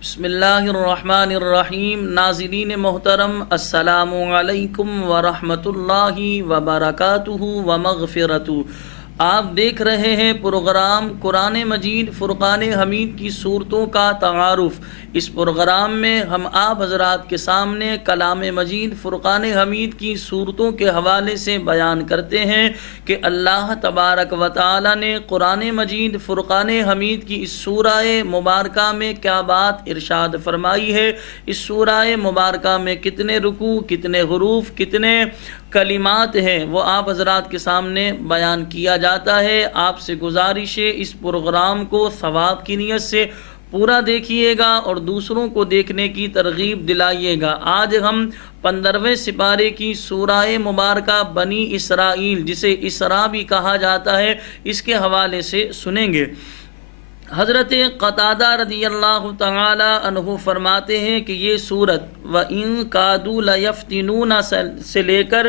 بسم اللہ الرحمن الرحیم۔ ناظرین محترم، السلام علیکم ورحمۃ اللہ وبرکاتہ ومغفرتہ۔ آپ دیکھ رہے ہیں پروگرام قرآن مجید فرقان حمید کی صورتوں کا تعارف۔ اس پروگرام میں ہم آپ حضرات کے سامنے کلام مجید فرقان حمید کی صورتوں کے حوالے سے بیان کرتے ہیں کہ اللہ تبارک و تعالی نے قرآن مجید فرقان حمید کی اس سورہ مبارکہ میں کیا بات ارشاد فرمائی ہے، اس سورہ مبارکہ میں کتنے رکوع، کتنے حروف، کتنے کلمات ہیں، وہ آپ حضرات کے سامنے بیان کیا جاتا ہے۔ آپ سے گزارش ہے اس پروگرام کو ثواب کی نیت سے پورا دیکھیے گا اور دوسروں کو دیکھنے کی ترغیب دلائیے گا۔ آج ہم 15ویں سپارے کی سورہ مبارکہ بنی اسرائیل، جسے اسراء بھی کہا جاتا ہے، اس کے حوالے سے سنیں گے۔ حضرت قتادہ رضی اللہ تعالی عنہ فرماتے ہیں کہ یہ سورت وَإِن كَادُوا لَيَفْتِنُونَ سے لے کر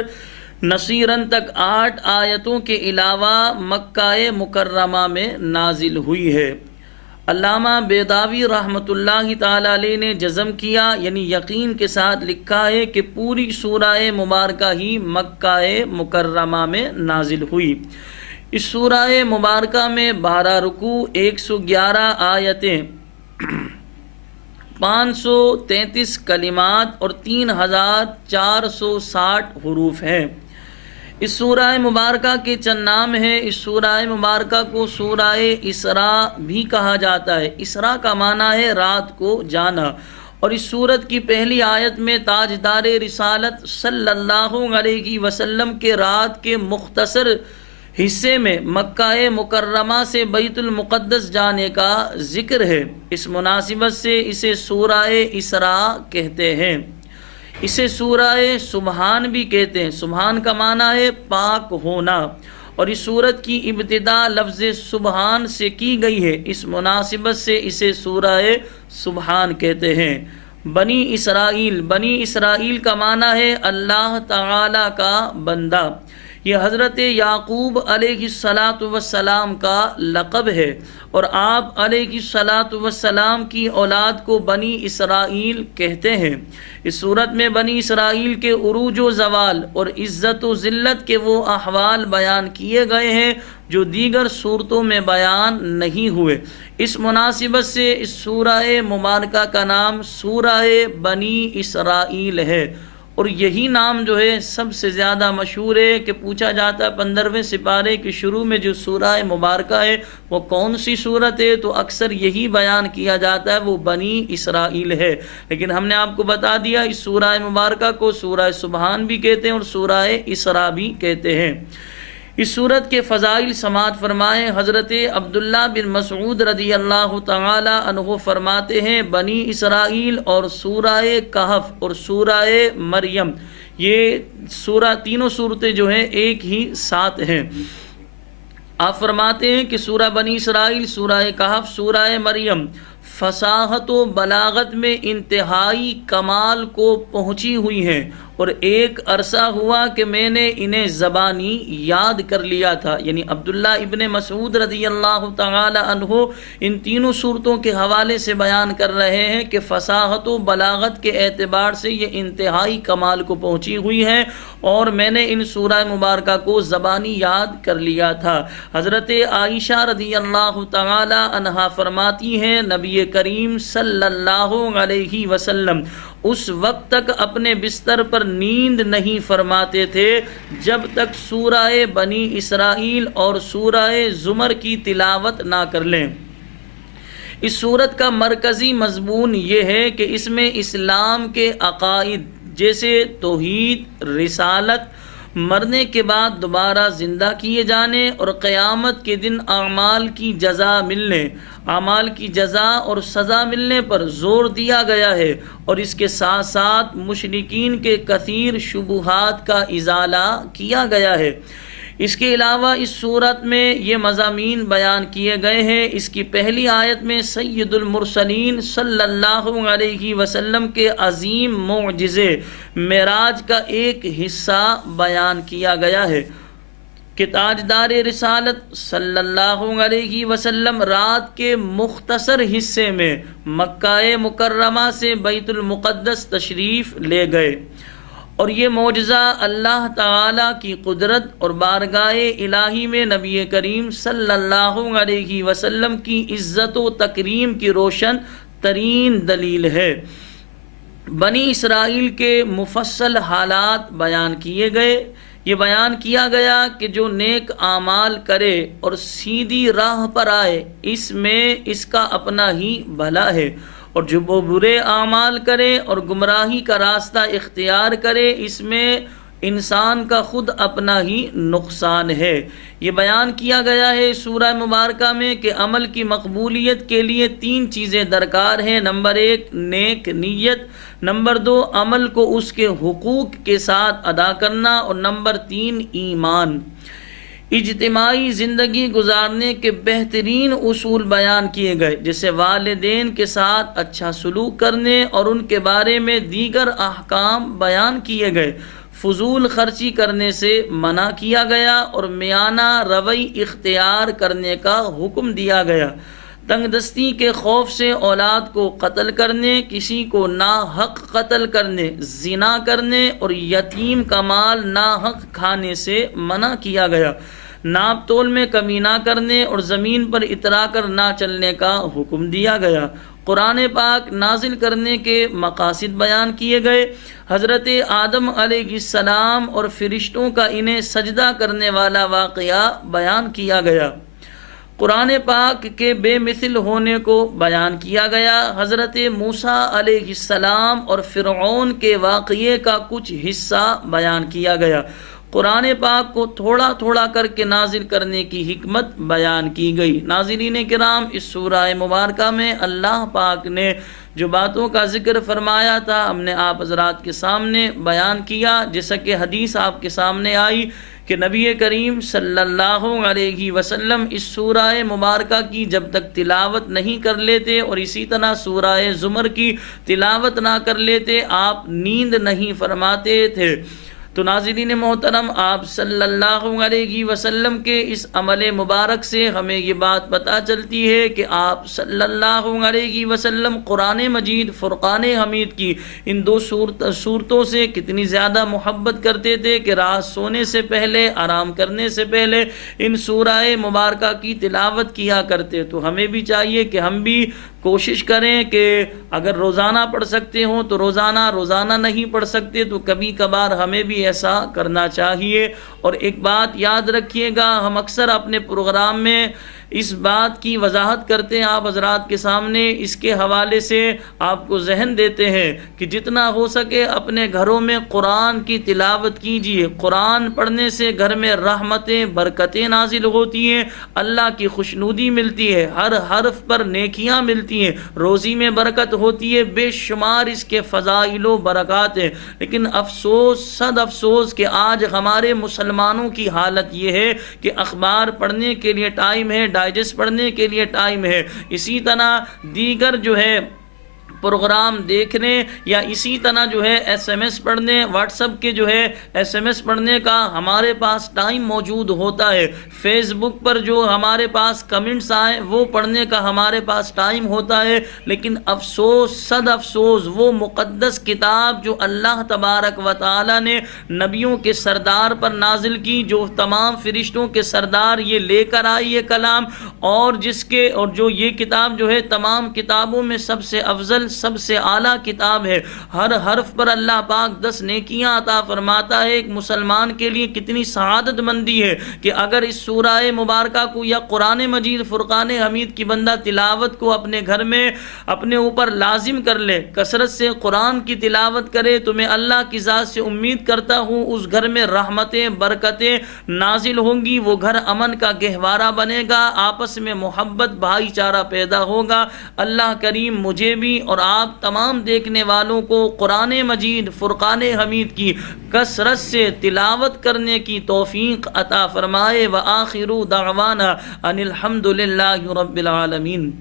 نصیراً تک 8 آیتوں کے علاوہ مکہ مکرمہ میں نازل ہوئی ہے۔ علامہ بیضاوی رحمۃ اللہ تعالی علیہ نے جزم کیا، یعنی یقین کے ساتھ لکھا ہے کہ پوری سورہ مبارکہ ہی مکہ مکرمہ میں نازل ہوئی۔ اس سورہ مبارکہ میں 12 رکوع، 111 آیتیں، 533 کلمات اور 3460 حروف ہیں۔ اس سورہ مبارکہ کے چند نام ہیں۔ اس سورہ مبارکہ کو سورہ اسراء بھی کہا جاتا ہے۔ اسراء کا معنی ہے رات کو جانا، اور اس سورت کی پہلی آیت میں تاجدار رسالت صلی اللہ علیہ وسلم کے رات کے مختصر حصے میں مکہ مکرمہ سے بیت المقدس جانے کا ذکر ہے۔ اس مناسبت سے اسے سورہ اسراء کہتے ہیں۔ اسے سورہ سبحان بھی کہتے ہیں۔ سبحان کا معنی ہے پاک ہونا، اور اس سورت کی ابتدا لفظ سبحان سے کی گئی ہے۔ اس مناسبت سے اسے سورہ سبحان کہتے ہیں۔ بنی اسرائیل، بنی اسرائیل کا معنی ہے اللہ تعالی کا بندہ۔ یہ حضرت یعقوب علیہ السلام کا لقب ہے، اور آپ علیہ السلام کی اولاد کو بنی اسرائیل کہتے ہیں۔ اس صورت میں بنی اسرائیل کے عروج و زوال اور عزت و ذلت کے وہ احوال بیان کیے گئے ہیں جو دیگر صورتوں میں بیان نہیں ہوئے۔ اس مناسبت سے اس سورہ مبارکہ کا نام سورہ بنی اسرائیل ہے، اور یہی نام جو ہے سب سے زیادہ مشہور ہے کہ پوچھا جاتا ہے 15ویں سپارے کے شروع میں جو سورہ مبارکہ ہے وہ کون سی سورت ہے، تو اکثر یہی بیان کیا جاتا ہے وہ بنی اسرائیل ہے۔ لیکن ہم نے آپ کو بتا دیا اس سورہ مبارکہ کو سورہ سبحان بھی کہتے ہیں اور سورہ اسراء بھی کہتے ہیں۔ اس سورت کے فضائل سماعت فرمائیں۔ حضرت عبداللہ بن مسعود رضی اللہ تعالی عنہ فرماتے ہیں بنی اسرائیل اور سورہ کہف اور سورہ مریم، یہ تینوں صورتیں جو ہیں ایک ہی ساتھ ہیں۔ آپ فرماتے ہیں کہ سورہ بنی اسرائیل، سورہ کہف، سورہ مریم فصاحت و بلاغت میں انتہائی کمال کو پہنچی ہوئی ہیں، اور ایک عرصہ ہوا کہ میں نے انہیں زبانی یاد کر لیا تھا۔ یعنی عبداللہ ابن مسعود رضی اللہ تعالی عنہ ان تینوں صورتوں کے حوالے سے بیان کر رہے ہیں کہ فصاحت و بلاغت کے اعتبار سے یہ انتہائی کمال کو پہنچی ہوئی ہیں، اور میں نے ان سورہ مبارکہ کو زبانی یاد کر لیا تھا۔ حضرت عائشہ رضی اللہ تعالی عنہا فرماتی ہیں نبی کریم صلی اللہ علیہ وسلم اس وقت تک اپنے بستر پر نیند نہیں فرماتے تھے جب تک سورہ بنی اسرائیل اور سورہ زمر کی تلاوت نہ کر لیں۔ اس سورت کا مرکزی مضمون یہ ہے کہ اس میں اسلام کے عقائد جیسے توحید، رسالت، مرنے کے بعد دوبارہ زندہ کیے جانے اور قیامت کے دن اعمال کی جزا اور سزا ملنے پر زور دیا گیا ہے، اور اس کے ساتھ ساتھ مشرکین کے کثیر شبہات کا ازالہ کیا گیا ہے۔ اس کے علاوہ اس صورت میں یہ مضامین بیان کیے گئے ہیں۔ اس کی پہلی آیت میں سید المرسلین صلی اللہ علیہ وسلم کے عظیم معجزے معراج کا ایک حصہ بیان کیا گیا ہے۔ کہ تاجدار رسالت صلی اللہ علیہ وسلم رات کے مختصر حصے میں مکہ مکرمہ سے بیت المقدس تشریف لے گئے، اور یہ معجزہ اللہ تعالیٰ کی قدرت اور بارگاہ الہی میں نبی کریم صلی اللہ علیہ وسلم کی عزت و تکریم کی روشن ترین دلیل ہے۔ بنی اسرائیل کے مفصل حالات بیان کیے گئے۔ یہ بیان کیا گیا کہ جو نیک اعمال کرے اور سیدھی راہ پر آئے، اس میں اس کا اپنا ہی بھلا ہے، اور جو وہ برے اعمال کرے اور گمراہی کا راستہ اختیار کرے، اس میں انسان کا خود اپنا ہی نقصان ہے۔ یہ بیان کیا گیا ہے سورہ مبارکہ میں کہ عمل کی مقبولیت کے لیے 3 چیزیں درکار ہیں۔ نمبر 1 نیک نیت، نمبر 2 عمل کو اس کے حقوق کے ساتھ ادا کرنا، اور نمبر 3 ایمان۔ اجتماعی زندگی گزارنے کے بہترین اصول بیان کیے گئے، جیسے والدین کے ساتھ اچھا سلوک کرنے، اور ان کے بارے میں دیگر احکام بیان کیے گئے۔ فضول خرچی کرنے سے منع کیا گیا اور میانہ روی اختیار کرنے کا حکم دیا گیا۔ تنگ دستی کے خوف سے اولاد کو قتل کرنے، کسی کو ناحق قتل کرنے، زنا کرنے اور یتیم کا مال ناحق کھانے سے منع کیا گیا۔ ناپ تول میں کمی نہ کرنے اور زمین پر اترا کر نہ چلنے کا حکم دیا گیا۔ قرآن پاک نازل کرنے کے مقاصد بیان کیے گئے۔ حضرت آدم علیہ السلام اور فرشتوں کا انہیں سجدہ کرنے والا واقعہ بیان کیا گیا۔ قرآن پاک کے بے مثل ہونے کو بیان کیا گیا۔ حضرت موسیٰ علیہ السلام اور فرعون کے واقعے کا کچھ حصہ بیان کیا گیا۔ قرآن پاک کو تھوڑا تھوڑا کر کے نازل کرنے کی حکمت بیان کی گئی۔ ناظرین کرام، اس سورہ مبارکہ میں اللہ پاک نے جو باتوں کا ذکر فرمایا تھا، ہم نے آپ حضرات کے سامنے بیان کیا، جیسا کہ حدیث آپ کے سامنے آئی کہ نبی کریم صلی اللہ علیہ وسلم اس سورہ مبارکہ کی جب تک تلاوت نہیں کر لیتے اور اسی طرح سورہ زمر کی تلاوت نہ کر لیتے، آپ نیند نہیں فرماتے تھے۔ تو ناظرین محترم، آپ صلی اللہ علیہ وسلم کے اس عمل مبارک سے ہمیں یہ بات پتہ چلتی ہے کہ آپ صلی اللہ علیہ وسلم قرآن مجید فرقان حمید کی ان 2 صورتوں سے کتنی زیادہ محبت کرتے تھے کہ رات سونے سے پہلے، آرام کرنے سے پہلے ان سورہ مبارکہ کی تلاوت کیا کرتے۔ تو ہمیں بھی چاہیے کہ ہم بھی کوشش کریں کہ اگر روزانہ پڑھ سکتے ہوں تو روزانہ نہیں پڑھ سکتے تو کبھی کبھار ہمیں بھی ایسا کرنا چاہیے۔ اور ایک بات یاد رکھیے گا، ہم اکثر اپنے پروگرام میں اس بات کی وضاحت کرتے ہیں آپ حضرات کے سامنے، اس کے حوالے سے آپ کو ذہن دیتے ہیں کہ جتنا ہو سکے اپنے گھروں میں قرآن کی تلاوت کیجیے۔ قرآن پڑھنے سے گھر میں رحمتیں، برکتیں نازل ہوتی ہیں، اللہ کی خوشنودی ملتی ہے، ہر حرف پر نیکیاں ملتی ہیں، روزی میں برکت ہوتی ہے، بے شمار اس کے فضائل و برکات ہیں۔ لیکن افسوس، صد افسوس کہ آج ہمارے مسلمانوں کی حالت یہ ہے کہ اخبار پڑھنے کے لیے ٹائم ہے، ڈائجسٹ پڑھنے کے لیے ٹائم ہے، اسی طرح دیگر جو ہے پروگرام دیکھنے یا اسی طرح جو ہے ایس ایم ایس پڑھنے، واٹس ایپ کے جو ہے ایس ایم ایس پڑھنے کا ہمارے پاس ٹائم موجود ہوتا ہے، فیس بک پر جو ہمارے پاس کمنٹس آئیں وہ پڑھنے کا ہمارے پاس ٹائم ہوتا ہے۔ لیکن افسوس، صد افسوس، وہ مقدس کتاب جو اللہ تبارک و تعالی نے نبیوں کے سردار پر نازل کی، جو تمام فرشتوں کے سردار یہ لے کر آئی یہ کلام، اور جو یہ کتاب جو ہے تمام کتابوں میں سب سے افضل، سب سے اعلیٰ کتاب ہے، ہر حرف پر اللہ پاک 10 نیکیاں عطا فرماتا ہے۔ ایک مسلمان کے لیے کتنی سعادت مندی ہے کہ اگر اس سورہ مبارکہ کو یا قرآن مجید فرقان حمید کی بندہ تلاوت کو اپنے گھر میں اپنے اوپر لازم کر لے، کثرت سے قرآن کی تلاوت کرے، تو میں اللہ کی ذات سے امید کرتا ہوں اس گھر میں رحمتیں، برکتیں نازل ہوں گی، وہ گھر امن کا گہوارہ بنے گا، آپس میں محبت، بھائی چارہ پیدا ہوگا۔ اللہ کریم مجھے بھی اور آپ تمام دیکھنے والوں کو قرآن مجید فرقان حمید کی کثرت سے تلاوت کرنے کی توفیق عطا فرمائے۔ وآخر دعوانا ان الحمد للہ رب العالمین۔